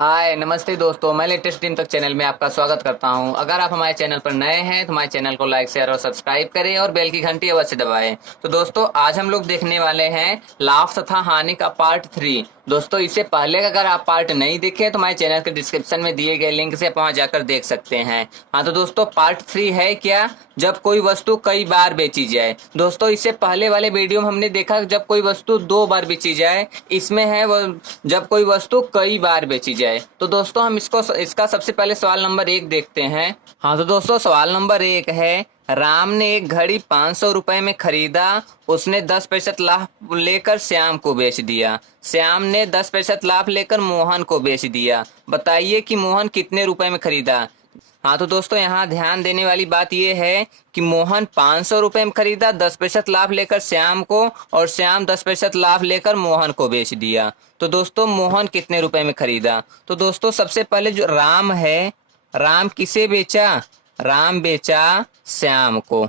हाय नमस्ते दोस्तों, मैं लेटेस्ट दिन तक चैनल में आपका स्वागत करता हूं। अगर आप हमारे चैनल पर नए हैं तो हमारे चैनल को लाइक शेयर और सब्सक्राइब करें और बेल की घंटी अवश्य दबाएं। तो दोस्तों आज हम लोग देखने वाले हैं लाभ तथा हानि का पार्ट 3। दोस्तों इससे पहले अगर आप पार्ट नहीं देखे तो हमारे चैनल के डिस्क्रिप्शन में दिए गए लिंक से आप वहां जाकर देख सकते हैं। हाँ तो दोस्तों पार्ट 3 है क्या, जब कोई वस्तु कई बार बेची जाए। दोस्तों इससे पहले वाले वीडियो में हमने देखा जब कोई वस्तु 2 बार बेची जाए, इसमें है वो जब कोई वस्तु कई बार बेची जाए। तो दोस्तों हम इसका सबसे पहले सवाल नंबर 1 देखते हैं। हाँ तो दोस्तों सवाल नंबर 1 है, राम ने एक घड़ी 500 रुपए में खरीदा। उसने 10% लाभ लेकर श्याम को बेच दिया। श्याम ने 10% लाभ लेकर मोहन को बेच दिया। बताइए कि मोहन कितने रुपए में खरीदा। हाँ तो दोस्तों यहाँ ध्यान देने वाली बात यह है कि मोहन 500 रुपए में खरीदा, 10% लाभ लेकर श्याम को, और श्याम 10% लाभ लेकर मोहन को बेच दिया। तो दोस्तों मोहन कितने रुपए में खरीदा। तो दोस्तों सबसे पहले जो राम है, राम किसे बेचा, राम बेचा श्याम को।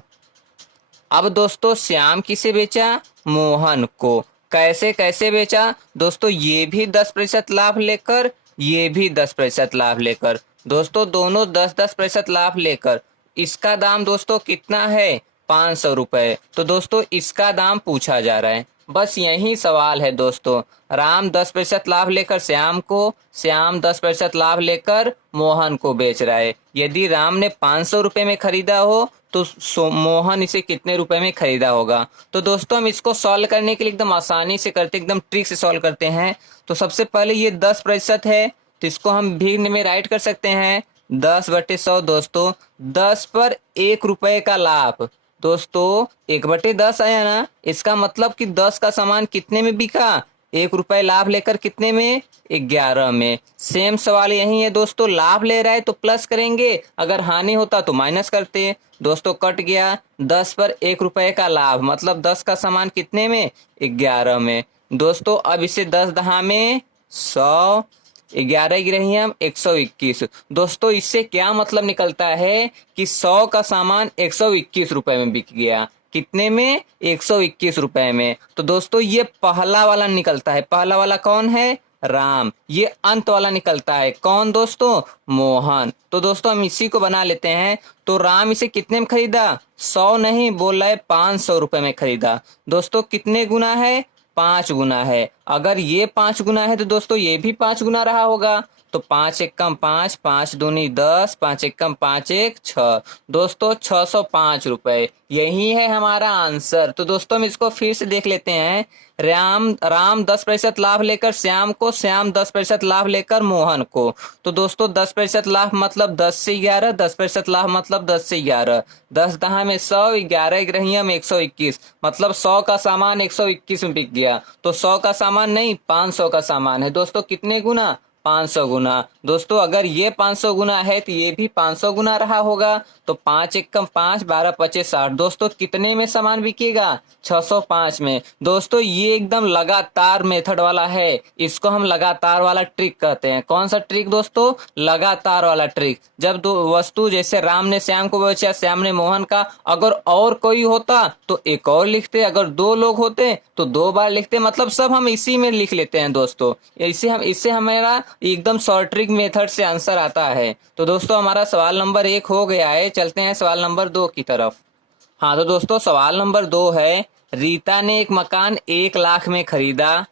अब दोस्तों श्याम किसे बेचा, मोहन को। कैसे कैसे बेचा दोस्तों, ये भी 10% लाभ लेकर, ये भी 10% लाभ लेकर। दोस्तों दोनों 10-10% लाभ लेकर। इसका दाम दोस्तों कितना है, 500 रुपए। तो दोस्तों इसका दाम पूछा जा रहा है, बस यही सवाल है दोस्तों। राम 10% लाभ लेकर श्याम को, श्याम 10% लाभ लेकर मोहन को बेच रहा है। यदि राम ने 500 रुपए में खरीदा हो तो मोहन इसे कितने रुपए में खरीदा होगा। तो दोस्तों हम इसको सॉल्व करने के लिए एकदम आसानी से करते, एकदम ट्रिक से सॉल्व करते हैं। तो सबसे पहले ये 10% है, तो इसको हम भिन्न में राइट कर सकते हैं 10/100। दोस्तों 10 पर 1 रुपए का लाभ। दोस्तों 1/10 आया ना, इसका मतलब कि 10 का सामान कितने में बिका, 1 रुपए लाभ लेकर कितने में, 11 में। सेम सवाल यही है दोस्तों, लाभ ले रहा है तो प्लस करेंगे, अगर हानि होता तो माइनस करते। दोस्तों कट गया, 10 पर 1 रुपए का लाभ मतलब 10 का सामान कितने में, 11 में। दोस्तों अब इसे 10 दहा में 100, 11 गिरहियां 121। दोस्तों इससे क्या मतलब निकलता है कि 100 का सामान 121 रुपए में बिक गया। कितने में, 121 रुपए में। तो दोस्तों ये पहला वाला निकलता है। पहला वाला कौन है, राम। ये अंत वाला निकलता है कौन दोस्तों, मोहन। तो दोस्तों हम इसी को बना लेते हैं। तो राम इसे कितने में खरीदा, 100 नहीं बोल रहा है, 500 रुपए में खरीदा। दोस्तों कितने गुना है, 5 गुना है। अगर ये 5 गुना है तो दोस्तों ये भी 5 गुना रहा होगा। तो 5 एकम 5, 5 दूनी 10, 5 एकम 5 एक 6। दोस्तों 605 रुपए, यही है हमारा आंसर। तो दोस्तों हम इसको फिर से देख लेते हैं। राम 10% लाभ लेकर श्याम को, श्याम 10% लाभ लेकर मोहन को। तो दोस्तों 10% लाभ मतलब 10 से 11, 10% लाभ मतलब 10 से 11। 10 दहा में 100, 11 ग्रहिया में 121, मतलब 100 का सामान 121 में बिक गया। तो 100 का सामान नहीं, 500 का सामान है। दोस्तों कितने गुना, 500 गुना। दोस्तों अगर ये 500 गुना है तो ये भी 500 गुना रहा होगा। तो 5 एकम 5, 12 पचे 60। दोस्तों कितने में सामान बिकेगा, 605 में। दोस्तों ये एकदम लगातार मेथड वाला है, इसको हम लगातार वाला ट्रिक कहते हैं। कौन सा ट्रिक दोस्तों, लगातार वाला ट्रिक। जब दो वस्तु, जैसे राम ने श्याम को बेचा, श्याम ने मोहन का, अगर और कोई होता तो एक और लिखते, अगर 2 लोग होते तो 2 बार लिखते। मतलब सब हम इसी में लिख लेते हैं दोस्तों। इससे हमारा एकदम शॉर्ट ट्रिक मेथड से आंसर आता है। तो दोस्तों हमारा सवाल नंबर 1 हो गया है। चलते हैं सवाल नंबर 2 की तरफ। हाँ तो दोस्तों सवाल नंबर 2 है, रीता ने एक मकान 1 लाख में खरीदा।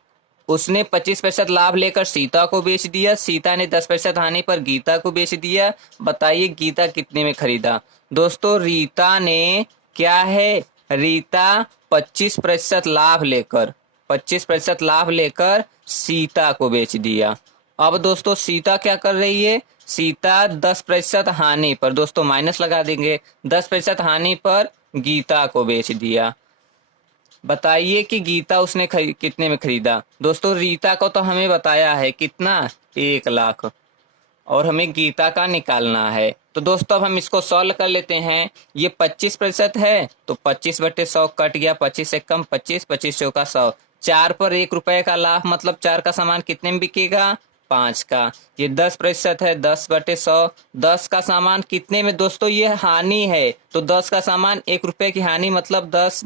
उसने 25% लाभ लेकर सीता को बेच दिया। सीता ने 10% हानि पर गीता को बेच दिया। बताइए गीता कितने में खरीदा। दोस्तों रीता ने क्या है, रीता 25% लाभ लेकर, 25% लाभ लेकर सीता को बेच दिया। अब दोस्तों सीता क्या कर रही है, सीता 10% हानि पर, दोस्तों माइनस लगा देंगे, 10% हानि पर गीता को बेच दिया। बताइए कि गीता उसने कितने में खरीदा। दोस्तों रीता को तो हमें बताया है कितना, 1 लाख, और हमें गीता का निकालना है। तो दोस्तों अब हम इसको सॉल्व कर लेते हैं। ये 25% है तो 25/100 कट गया, 25 से कम 25, 25 चौका 100। 4 पर 1 रुपए का लाभ मतलब 4 का सामान कितने में बिकेगा, 5 का। ये 10% है, 10/100। 10 का सामान कितने में दोस्तों, ये हानि है तो 10 का सामान 1 रुपए की हानि मतलब 10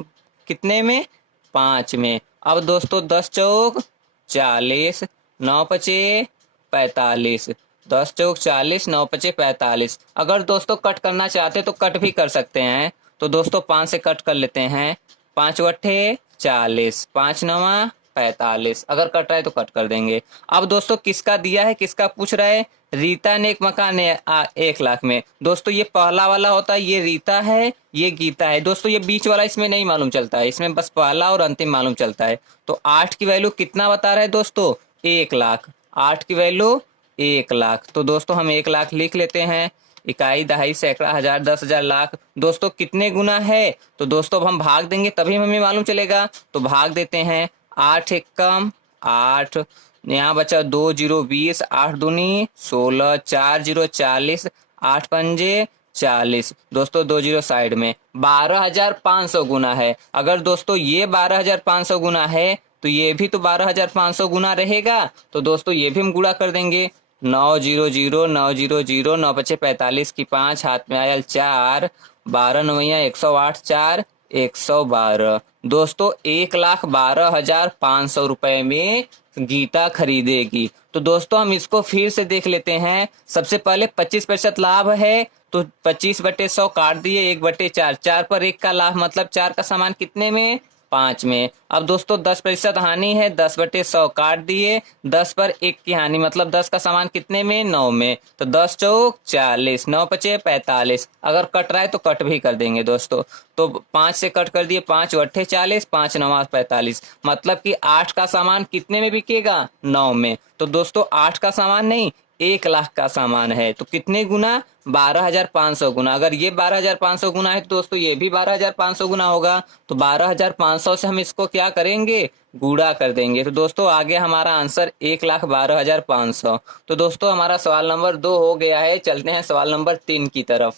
कितने में, 5 में। अब दोस्तों 10 चौक 40, 9 पचे 45, 10 चौक 40, 9 पचे 45। अगर दोस्तों कट करना चाहते तो कट भी कर सकते हैं। तो दोस्तों 5 से कट कर लेते हैं, 5 वट्ठे 40, 5 नवा 45। अगर कट रहा है तो कट कर देंगे। अब दोस्तों किसका दिया है, किसका पूछ रहा है? रीता ने एक मकान है 1 लाख में। दोस्तों ये पहला वाला होता है, ये रीता है, ये गीता है। दोस्तों ये बीच वाला इसमें नहीं मालूम चलता है, इसमें बस पहला और अंतिम मालूम चलता है। तो 8 की वैल्यू कितना बता रहा है दोस्तों? 1 लाख। 8 की वैल्यू 1 लाख। तो दोस्तों हम 1 लाख लिख लेते हैं। इकाई, दहाई, सैकड़ा, हजार, 10,000, लाख। दोस्तों कितने गुना है? तो दोस्तों अब हम भाग देंगे तभी हमें मालूम चलेगा। तो भाग देते हैं, 8 एकम 8, यहाँ बचा 2 जीरो 20, 8 दूनी 16, 4 जीरो 40, 8 पंजे 40। दोस्तों 2 जीरो साइड में 12,500 गुना है। अगर दोस्तों ये 12,500 गुना है तो ये भी तो 12,500 गुना रहेगा। तो दोस्तों ये भी हम गुणा कर देंगे। 9 जीरो जीरो 9 जीरो जीरो 9 पचे 45 की 5, हाथ में आयल 4, 12 नवैया 108, 4 112। दोस्तों 1,12,500 रुपए में गीता खरीदेगी। तो दोस्तों हम इसको फिर से देख लेते हैं। सबसे पहले 25% लाभ है, तो 25/100 काट दिए, 1/4, 4 पर 1 का लाभ मतलब 4 का सामान कितने में? 5 में। अब दोस्तों 10% हानि है, 10/100 काट दिए, 10 पर 1 की हानि मतलब 10 का सामान कितने में? 9 में। तो 10 चौक 40, 9 पचे 45। अगर कट रहा है तो कट भी कर देंगे दोस्तों। तो 5 से कट कर दिए, 5 वट्ठे 40, 5 नवा 45। मतलब कि 8 का सामान कितने में बिकेगा? 9 में। तो दोस्तों 8 का सामान नहीं, 1 लाख का सामान है। तो कितने गुना? 12,500 गुना। अगर ये 12,500 गुना है तो दोस्तों ये भी 12,500 गुना होगा। तो 12,500 से हम इसको क्या करेंगे? गुणा कर देंगे। तो दोस्तों आगे हमारा आंसर 1,12,500। तो दोस्तों हमारा सवाल नंबर 2 हो गया है। चलते हैं सवाल नंबर 3 की तरफ।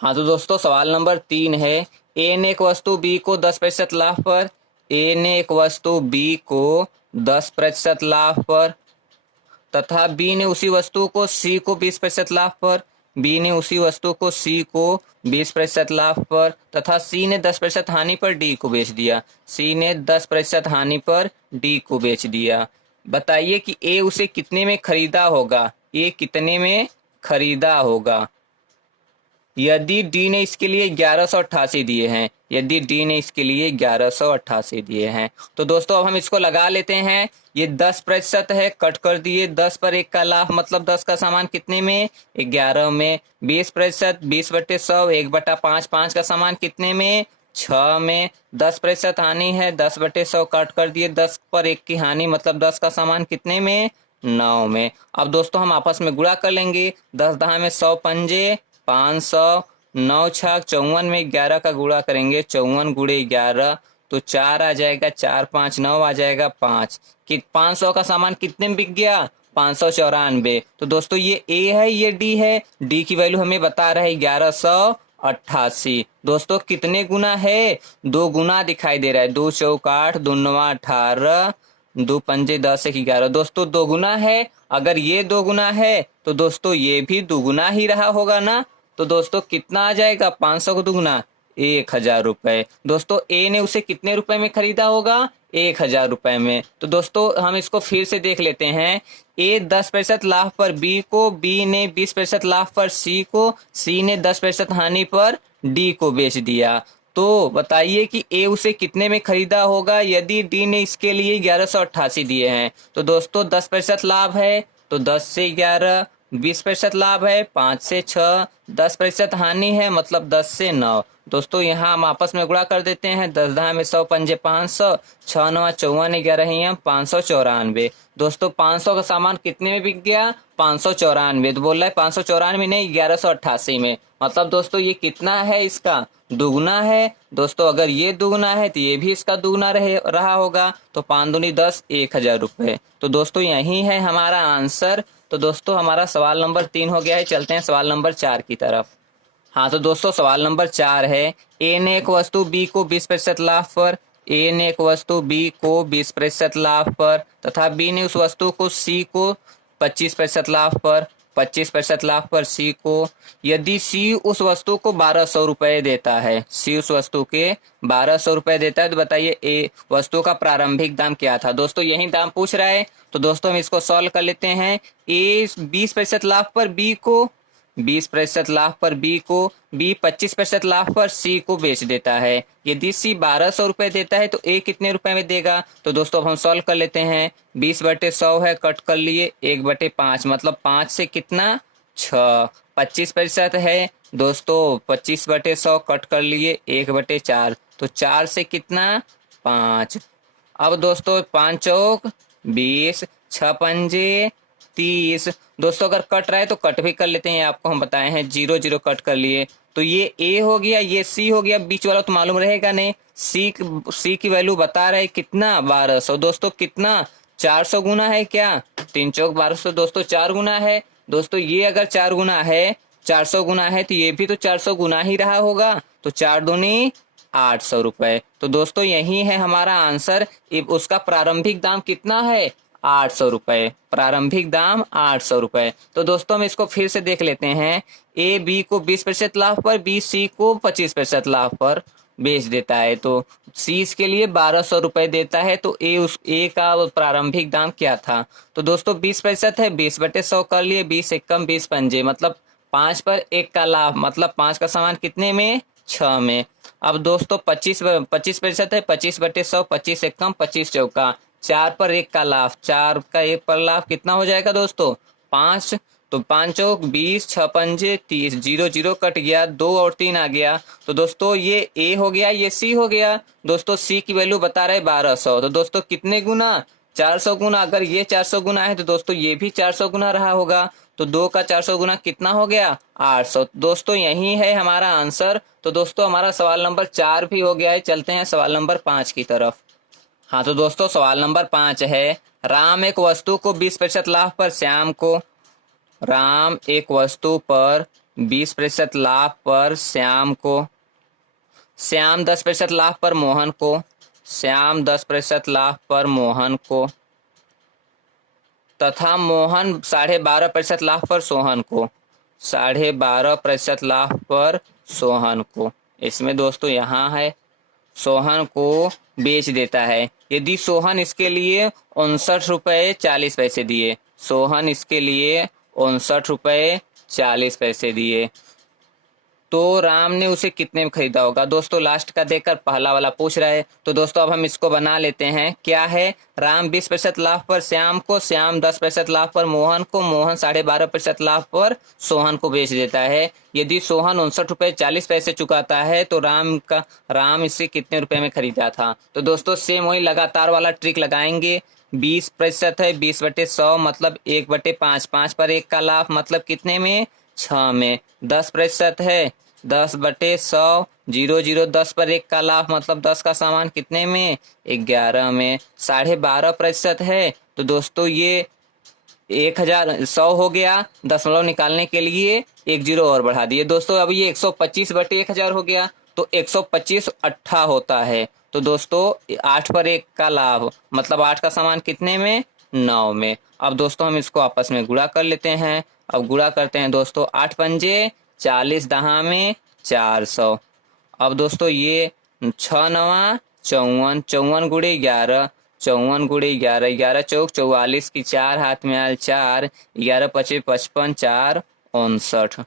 हाँ तो दोस्तों सवाल नंबर 3 है, ए ने एक वस्तु बी को 10% लाभ पर, ए ने एक वस्तु बी को 10% लाभ पर तथा बी ने उसी वस्तु को सी को 20% लाभ पर, बी ने उसी वस्तु को सी को 20% लाभ पर तथा सी ने 10% हानि पर डी को बेच दिया। सी ने 10% हानि पर डी को बेच दिया। बताइए कि ए उसे कितने में खरीदा होगा? ए कितने में खरीदा होगा? यदि डी ने इसके लिए 1188 दिए हैं, यदि डी ने इसके लिए 1188 दिए हैं तो दोस्तों अब हम इसको लगा लेते हैं। ये 10% है, कट कर दिए, 10 पर 1 का लाभ मतलब 10 का सामान कितने में? 11 में। 20%, 20/100, 1/5, 5 का सामान कितने में? 6 में। 10% हानि है, 10/100 कट कर दिए, 10 पर 1 की हानि मतलब 10 का सामान कितने में? 9 में। अब दोस्तों हम आपस में गुणा कर लेंगे। 10 दहा में 100 पंजे 500, 9 छक 54 में 11 का गुणा करेंगे, 54 गुणे 11 तो 4 आ जाएगा, 4 5 9 आ जाएगा 5। कि 500 का सामान कितने में बिक गया? 594। तो दोस्तों ये ए है, ये डी है। डी की वैल्यू हमें बता रहा है 1188। दोस्तों कितने गुना है? 2 गुना दिखाई दे रहा है। 2 चौक 8, 2 नवा 18, 2 पंजे 10 1 11। दोस्तों 2 गुना है। अगर ये 2 गुना है तो दोस्तों ये भी 2 गुना ही रहा होगा ना। तो दोस्तों कितना आ जाएगा? 500 को 2 गुना 1,000 रुपए। दोस्तों ए ने उसे कितने रुपए में खरीदा होगा? 1,000 रुपए में। तो दोस्तों हम इसको फिर से देख लेते हैं। ए 10% लाभ पर बी को, बी ने 20% लाभ पर सी को, सी ने 10% हानि पर डी को बेच दिया। तो बताइए कि ए उसे कितने में खरीदा होगा यदि डी ने इसके लिए 1188 दिए हैं। तो दोस्तों 10% लाभ है तो 10 से 11, 20% लाभ है 5 से 6, 10% हानि है मतलब 10 से 9। दोस्तों यहाँ हम आपस में गुणा कर देते हैं। 10 दहा में 100 पंजे 500, 6 नवा 54 11 ही 594। दोस्तों 500 का सामान कितने में बिक गया? 594। तो बोल रहा है 594 नहीं, 1188 में। मतलब दोस्तों ये कितना है? इसका दुगुना है। दोस्तों अगर ये दुगुना है तो ये भी इसका दुगुना रहा होगा। तो 5 दूनी 10, 1,000 रुपए। तो दोस्तों यही है हमारा आंसर। तो दोस्तों हमारा सवाल नंबर 3 हो गया है। चलते हैं सवाल नंबर 4 की तरफ। हाँ तो दोस्तों सवाल नंबर 4 है, ए ने एक वस्तु बी को 20% लाभ पर, ए ने एक वस्तु बी को 20% लाभ पर तथा बी ने उस वस्तु को सी को 25% लाभ पर 25% लाभ पर सी को, यदि सी उस वस्तु को 1200 रुपए देता है, सी उस वस्तु के 1200 रुपए देता है, तो बताइए ए वस्तु का प्रारंभिक दाम क्या था। दोस्तों यही दाम पूछ रहा है, तो दोस्तों हम इसको सॉल्व कर लेते हैं। ए 20% लाभ पर बी को, 20% लाभ पर बी को, बी 25% लाभ पर सी को बेच देता है। यदि सी 1200 रुपए देता है तो ए कितने रुपए में देगा। तो दोस्तों अब हम सॉल्व कर लेते हैं। 20/100 है, कट कर लिए, 1/5 मतलब 5 से कितना 6, 25% है दोस्तों, 25/100 कट कर लिए, 1/4 तो 4 से कितना 5। अब दोस्तों 5 चौक 20, 6 पंजे 30। दोस्तों अगर कट रहा है तो कट भी कर लेते हैं, आपको हम बताए हैं, 0 0 कट कर लिए, तो ये ए हो गया, ये सी हो गया, बीच वाला तो मालूम रहेगा नहीं। सी की वैल्यू बता रहे कितना 1200। दोस्तों कितना 400 गुना है क्या, 3 चौक 1200 दोस्तों 4 गुना है। दोस्तों ये अगर 4 गुना है, 400 गुना है, तो ये भी तो 400 गुना ही रहा होगा, तो 4 दूनी 800 रुपए। तो दोस्तों यही है हमारा आंसर। उसका प्रारंभिक दाम कितना है 800 रुपए, प्रारंभिक दाम 800 रुपए। तो दोस्तों हम इसको फिर से देख लेते हैं। ए बी को 20% लाभ पर, बी सी को 25% लाभ पर बेच देता है, तो सी इसके लिए 1200 रुपए देता है, तो ए का प्रारंभिक दाम क्या था। तो दोस्तों 20% है, 20/100 कर लिए, 20 एकम 20 पंजे मतलब 5 पर 1 का लाभ, मतलब 5 का सामान कितने में 6 में। अब दोस्तों 25% है, 25/100, 25 एकम 25 चौका, 4 पर 1 का लाभ, 4 का 1 पर लाभ कितना हो जाएगा दोस्तों 5, तो 5 चौक 20, 6 पंजे 30, 0 0 कट गया, 2 और 3 आ गया। तो दोस्तों ये ए हो गया, ये सी हो गया। दोस्तों सी की वैल्यू बता रहे 1200, तो दोस्तों कितने गुना 400 गुना। अगर ये 400 गुना है तो दोस्तों ये भी 400 गुना रहा होगा, तो 2 का 400 गुना कितना हो गया 800। दोस्तों यही है हमारा आंसर। तो दोस्तों हमारा सवाल नंबर 4 भी हो गया है। चलते हैं सवाल नंबर 5 की तरफ। हाँ तो दोस्तों सवाल नंबर 5 है, राम एक वस्तु को 20% लाभ पर श्याम को, राम एक वस्तु पर 20% लाभ पर श्याम को, श्याम 10% लाभ पर मोहन को, श्याम 10% लाभ पर मोहन को, तथा मोहन 12.5% लाभ पर सोहन को, 12.5% लाभ पर सोहन को। इसमें दोस्तों यहाँ है सोहन को बेच देता है। यदि सोहन इसके लिए 59 रुपये 40 पैसे दिए, सोहन इसके लिए 59 रुपये 40 पैसे दिए, तो राम ने उसे कितने में खरीदा होगा। दोस्तों लास्ट का देखकर पहला वाला पूछ रहा है, तो दोस्तों अब हम इसको बना लेते हैं। क्या है, राम 20% लाभ पर श्याम को, श्याम 10% लाभ पर मोहन को, मोहन 12.5% लाभ पर सोहन को बेच देता है। यदि सोहन 59 रुपये 40 पैसे चुकाता है तो राम इसे कितने रुपए में खरीदा था। तो दोस्तों सेम वही लगातार वाला ट्रिक लगाएंगे। 20% है, 20/100 मतलब 1/5, 5 पर 1 का लाभ मतलब कितने में 6 में। 10% है, 10/100, 0 0 10 पर 1 का लाभ मतलब 10 का सामान कितने में 11 में। 12.5% है, तो दोस्तों ये 1100 हो गया। दशमलव निकालने के लिए 1 0 और बढ़ा दिए दोस्तों। अब ये 125/1000 हो गया, तो 125 8 होता है। तो दोस्तों 8 पर 1 का लाभ मतलब 8 का सामान कितने में 9 में। अब दोस्तों हम इसको आपस में गुणा कर लेते हैं। अब गुणा करते हैं दोस्तों, 8 पंजे 40, दहा में 400। अब दोस्तों ये 6 9 54, 54 गुणे 11, 54 गुणे 11, 11 चौक 44 की 4 हाथ में आयल 4, 11 पचे 55, 4 59।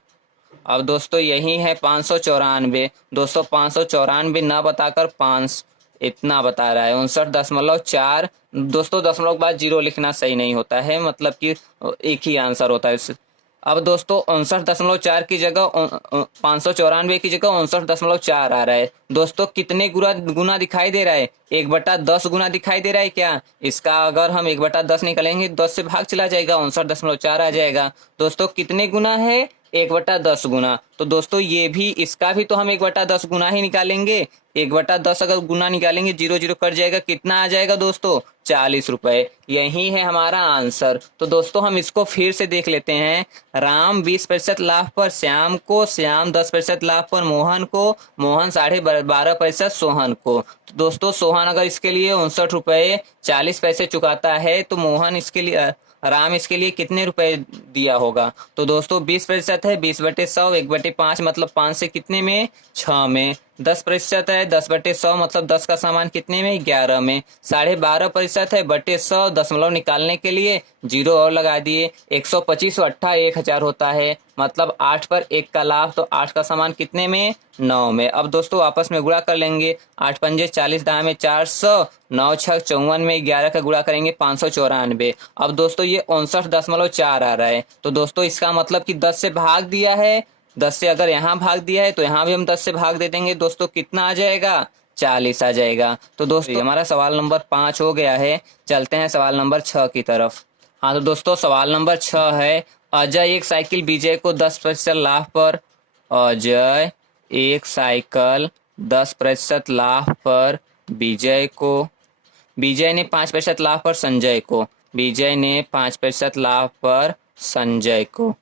अब दोस्तों यही है 594। दोस्तों 594 ना बताकर 5 इतना बता रहा है, 59.4। दोस्तों दशमलव के बाद 0 लिखना सही नहीं होता है, मतलब कि एक ही आंसर होता है। अब दोस्तों 59.4 की जगह 594 की जगह 59.4 आ रहा है। दोस्तों कितने गुना दिखाई दे रहा है, 1/10 गुना दिखाई दे रहा है क्या। इसका अगर हम 1/10 निकालेंगे 10 से भाग चला जाएगा, 59.4 आ जाएगा। दोस्तों कितने गुना है 1/10 गुना। तो दोस्तों ये भी, इसका भी तो हम 1/10 गुना ही निकालेंगे। 1/10 अगर गुना निकालेंगे 0 0 कट जाएगा, कितना आ जाएगा दोस्तों 40 रुपए। यही है हमारा आंसर। तो दोस्तों हम इसको फिर से देख लेते हैं। राम 20% लाभ पर श्याम को, श्याम 10% लाभ पर मोहन को, मोहन 12.5% सोहन को। तो दोस्तों सोहन अगर इसके लिए 59 रुपये 40 पैसे चुकाता है तो मोहन इसके लिए राम इसके लिए कितने रुपए दिया होगा? तो दोस्तों 20% है 20/100, 1/5 मतलब 5 से कितने में 6 में। 10% है 10/100 मतलब 10 का सामान कितने में 11 में। 12.5% है बटे 100, दशमलव निकालने के लिए जीरो और लगा दिए। 125 अट्ठा 1000 होता है, मतलब 8 पर 1 का लाभ, तो 8 का सामान कितने में 9 में। अब दोस्तों आपस में गुणा कर लेंगे। 8 पंजे 40, दाएं में 400, 9 छः 54 में 11 का गुणा करेंगे 594। अब दोस्तों ये 59.4 आ रहा है। तो दोस्तों इसका मतलब कि 10 से भाग दिया है, 10 से अगर यहाँ भाग दिया है तो यहाँ भी हम 10 से भाग दे देंगे। दोस्तों कितना आ जाएगा? 40 आ जाएगा। तो दोस्तों हमारा सवाल नंबर 5 हो गया है। चलते हैं सवाल नंबर 6 की तरफ। हाँ तो दोस्तों सवाल नंबर 6 है, अजय एक साइकिल विजय को 10% लाभ पर, अजय एक साइकिल 10% लाभ पर विजय को, विजय ने 5% लाभ पर संजय को, विजय ने 5% लाभ पर संजय को।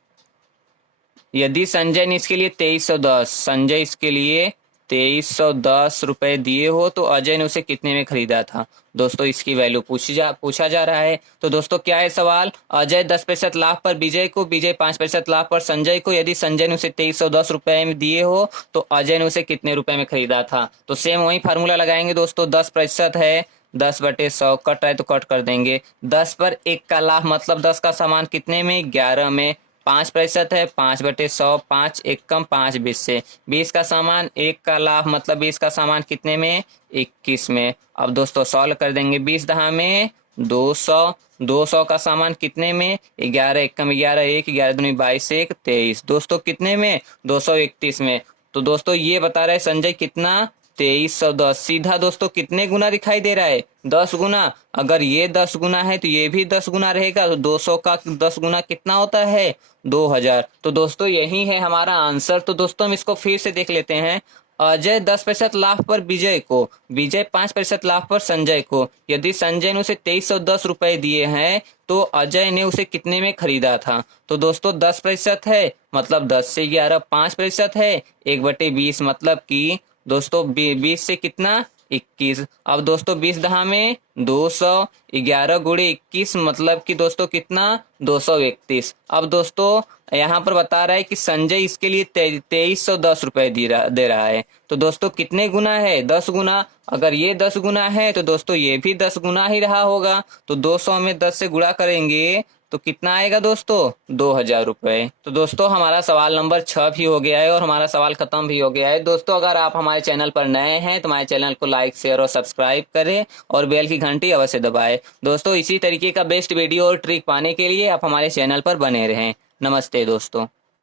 यदि संजय ने इसके लिए 2310, संजय इसके लिए 2310 रुपए दिए हो तो अजय ने उसे कितने में खरीदा था? दोस्तों इसकी वैल्यू पूछा जा रहा है। तो दोस्तों क्या है सवाल? अजय 10% लाभ पर विजय को, विजय 5% लाभ पर संजय को, यदि संजय ने उसे 2310 रुपए में दिए हो तो अजय ने उसे कितने रुपए में खरीदा था? तो सेम वही फार्मूला लगाएंगे दोस्तों। 10% है 10/100, कट रहा है तो कट कर देंगे। 10 पर 1 का लाभ मतलब 10 का सामान कितने में 11 में। 5% है 5/100, 5 1 कम 5 20 से, 20 का सामान 1 का लाभ मतलब 20 का सामान कितने में 21 में। अब दोस्तों सॉल्व कर देंगे। 20 दहा में 200, 200 का सामान कितने में 11 1 कम 11 1, 11 दूनी 22 1 23, दोस्तों कितने में 231 में। तो दोस्तों ये बता रहा है संजय कितना 2310। सीधा दोस्तों कितने गुना दिखाई दे रहा है 10 गुना। अगर ये 10 गुना है तो ये भी 10 गुना रहेगा, तो 200 का 10 गुना कितना होता है 2000। तो दोस्तों यही है हमारा आंसर। तो दोस्तों हम इसको फिर से देख लेते हैं। अजय 10% लाभ पर विजय को, विजय 5% लाभ पर संजय को, यदि संजय ने उसे 2310 रुपए दिए हैं तो अजय ने उसे कितने में खरीदा था? तो दोस्तों 10% है मतलब 10 से 11, 5% है 1/20 मतलब कि दोस्तों 20 से कितना 21। अब दोस्तों 20 दहा में 200, 11 गुणे 21 मतलब कि दोस्तों कितना 231। अब दोस्तों यहाँ पर बता रहा है कि संजय इसके लिए 2310 रुपए दे रहा है। तो दोस्तों कितने गुना है 10 गुना। अगर ये 10 गुना है तो दोस्तों ये भी 10 गुना ही रहा होगा। तो 200 में 10 से गुणा करेंगे तो कितना आएगा दोस्तों 2000 रुपए। तो दोस्तों हमारा सवाल नंबर 6 भी हो गया है और हमारा सवाल खत्म भी हो गया है। दोस्तों अगर आप हमारे चैनल पर नए हैं तो हमारे चैनल को लाइक शेयर और सब्सक्राइब करें और बेल की घंटी अवश्य दबाएं। दोस्तों इसी तरीके का बेस्ट वीडियो और ट्रिक पाने के लिए आप हमारे चैनल पर बने रहें। नमस्ते दोस्तों।